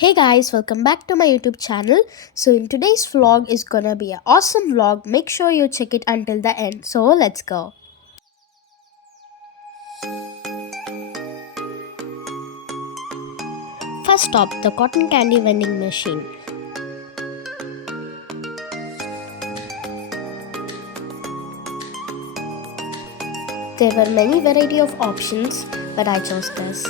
Hey guys, welcome back to my YouTube channel. So in today's vlog is gonna be an awesome vlog. Make sure you check it until the end. So let's go. First stop, the cotton candy vending machine. There were many variety of options, but I chose this.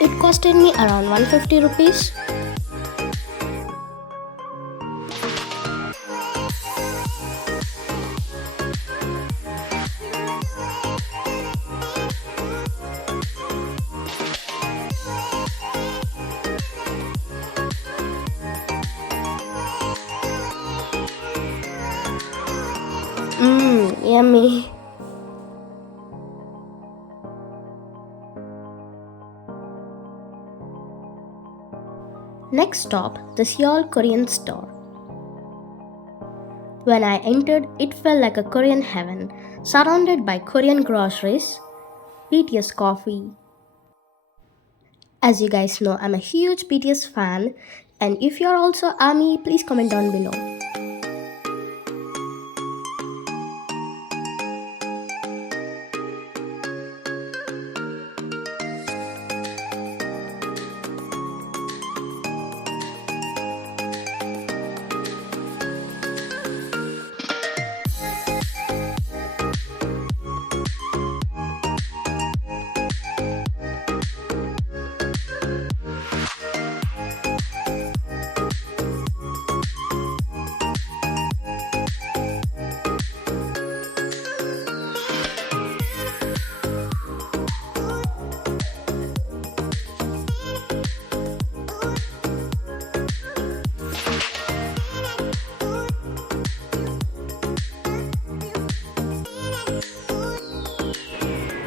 It costed me around 150 rupees. Yummy. Next stop, the Seoul Korean store. When I entered, it felt like a Korean heaven, surrounded by Korean groceries, BTS Coffee. As you guys know, I'm a huge BTS fan, and if you're also ARMY, please comment down below.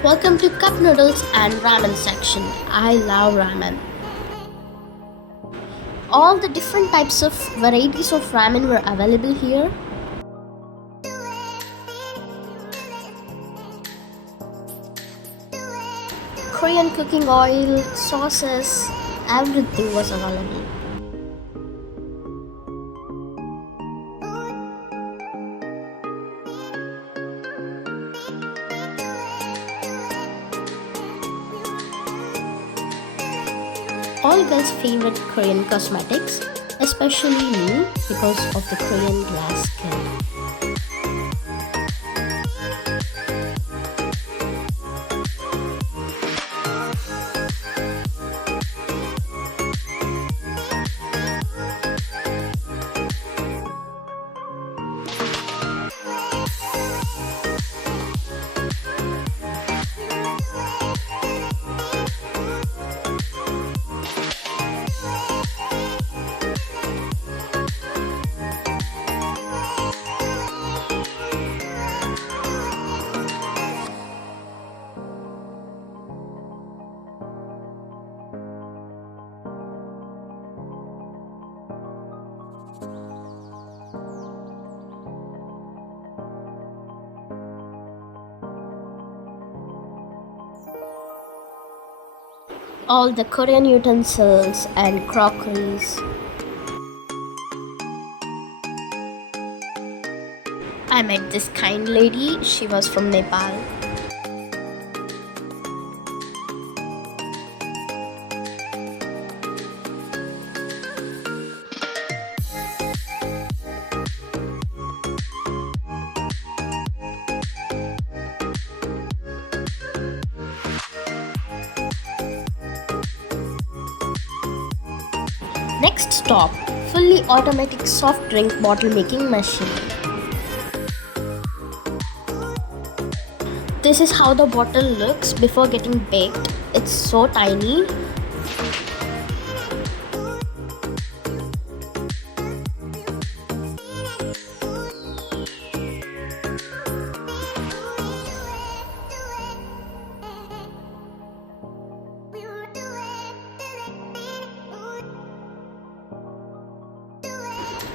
Welcome to cup noodles and ramen section. I love ramen. All the different types of varieties of ramen were available here. Korean cooking oil, sauces, everything was available. All girls' favorite Korean cosmetics, especially me because of the Korean glass skin. all the Korean utensils and crockeries. I met this kind lady, she was from Nepal. Next stop, fully automatic soft drink bottle making machine. This is how the bottle looks before getting baked. It's so tiny.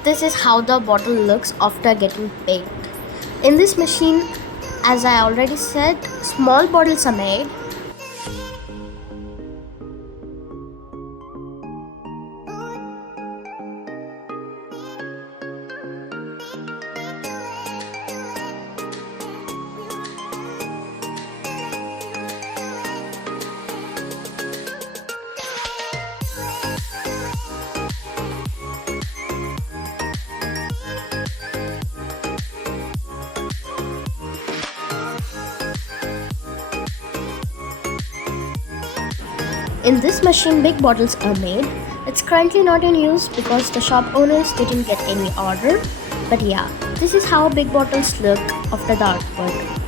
This is how the bottle looks after getting baked. In this machine, as I already said, small bottles are made. In this machine, big bottles are made. It's currently not in use because the shop owners didn't get any order. But yeah, this is how big bottles look after the output.